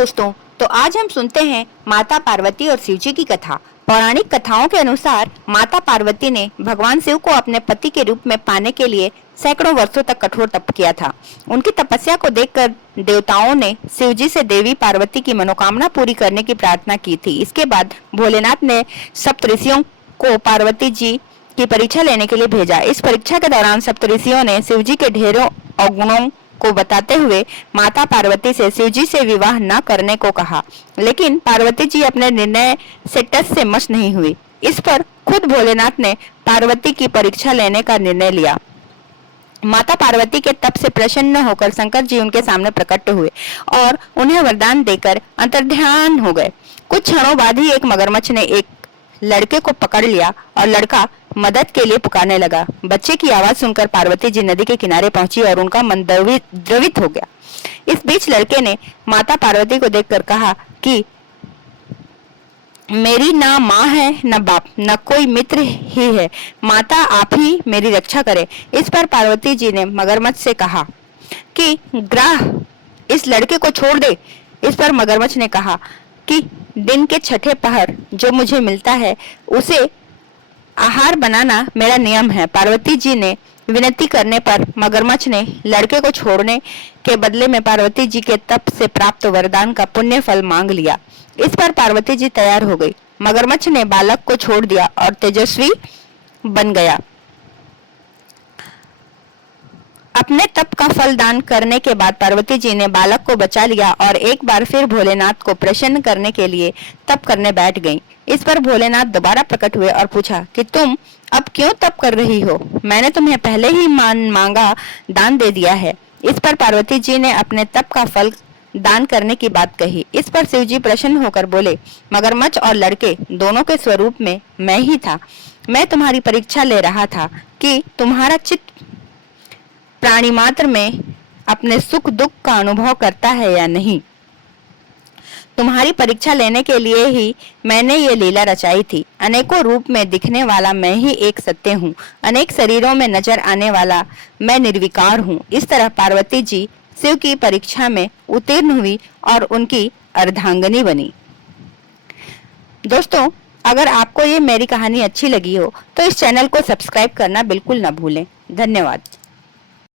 दोस्तों, तो आज हम सुनते हैं माता पार्वती और शिव जी की कथा। पौराणिक कथाओं के अनुसार माता पार्वती ने भगवान शिव को अपने पति के रूप में पाने के लिए सैकड़ों वर्षों तक कठोर तप किया था। उनकी तपस्या को देखकर देवताओं ने शिव जी से देवी पार्वती की मनोकामना पूरी करने की प्रार्थना की थी। इसके बाद भोलेनाथ ने सप्तऋषियों को पार्वती जी की परीक्षा लेने के लिए भेजा। इस परीक्षा के दौरान सप्तऋषियों ने शिव जी के ढेरों अवगुणों को बताते हुए माता पार्वती से शिव जी से विवाह न करने को कहा, लेकिन पार्वती जी अपने निर्णय से टस से मस नहीं हुई। इस पर खुद भोलेनाथ ने पार्वती की परीक्षा लेने का निर्णय लिया। माता पार्वती के तप से प्रसन्न होकर शंकर जी उनके सामने प्रकट हुए और उन्हें वरदान देकर अंतर्ध्यान हो गए। कुछ क्षणों बाद ही एक मगरमच्छ ने एक लड़के को पकड़ लिया और लड़का मदद के लिए पुकारने लगा। बच्चे की आवाज सुनकर पार्वती जी नदी के किनारे पहुंची और उनका मन द्रवित हो गया। इस बीच लड़के ने माता पार्वती को देखकर कहा कि मेरी ना माँ है, न बाप, न कोई मित्र ही है। माता आप ही मेरी रक्षा करे। इस पर पार्वती जी ने मगरमच्छ से कहा कि ग्राह इस लड़के को छोड़ दे। इस पर मगरमच्छ ने कहा कि दिन के छठे पहर जो मुझे मिलता है उसे आहार बनाना मेरा नियम है। पार्वती जी ने विनती करने पर मगरमच्छ ने लड़के को छोड़ने के बदले में पार्वती जी के तप से प्राप्त वरदान का पुण्य फल मांग लिया। इस पर पार्वती जी तैयार हो गई। मगरमच्छ ने बालक को छोड़ दिया और तेजस्वी बन गया। अपने तप का फल दान करने के बाद पार्वती जी ने बालक को बचा लिया और एक बार फिर भोलेनाथ को प्रसन्न करने के लिए तप करने बैठ गईं। इस पर भोलेनाथ दोबारा प्रकट हुए और पूछा कि तुम अब क्यों तप कर रही हो? मैंने तुम्हें पहले ही मांगा दान दे दिया है। इस पर पार्वती जी ने अपने तप का फल दान करने की बात कही। इस पर शिव जी प्रसन्न होकर बोले, मगरमच्छ और लड़के दोनों के स्वरूप में मैं ही था। मैं तुम्हारी परीक्षा ले रहा था कि तुम्हारा चित्त प्राणी मात्र में अपने सुख दुख का अनुभव करता है या नहीं। तुम्हारी परीक्षा लेने के लिए ही मैंने ये लीला रचाई थी। अनेकों रूप में दिखने वाला मैं ही एक सत्य हूँ। अनेक शरीरों में नजर आने वाला मैं निर्विकार हूँ। इस तरह पार्वती जी शिव की परीक्षा में उत्तीर्ण हुई और उनकी अर्धांगिनी बनी। दोस्तों, अगर आपको ये मेरी कहानी अच्छी लगी हो तो इस चैनल को सब्सक्राइब करना बिल्कुल ना भूलें। धन्यवाद।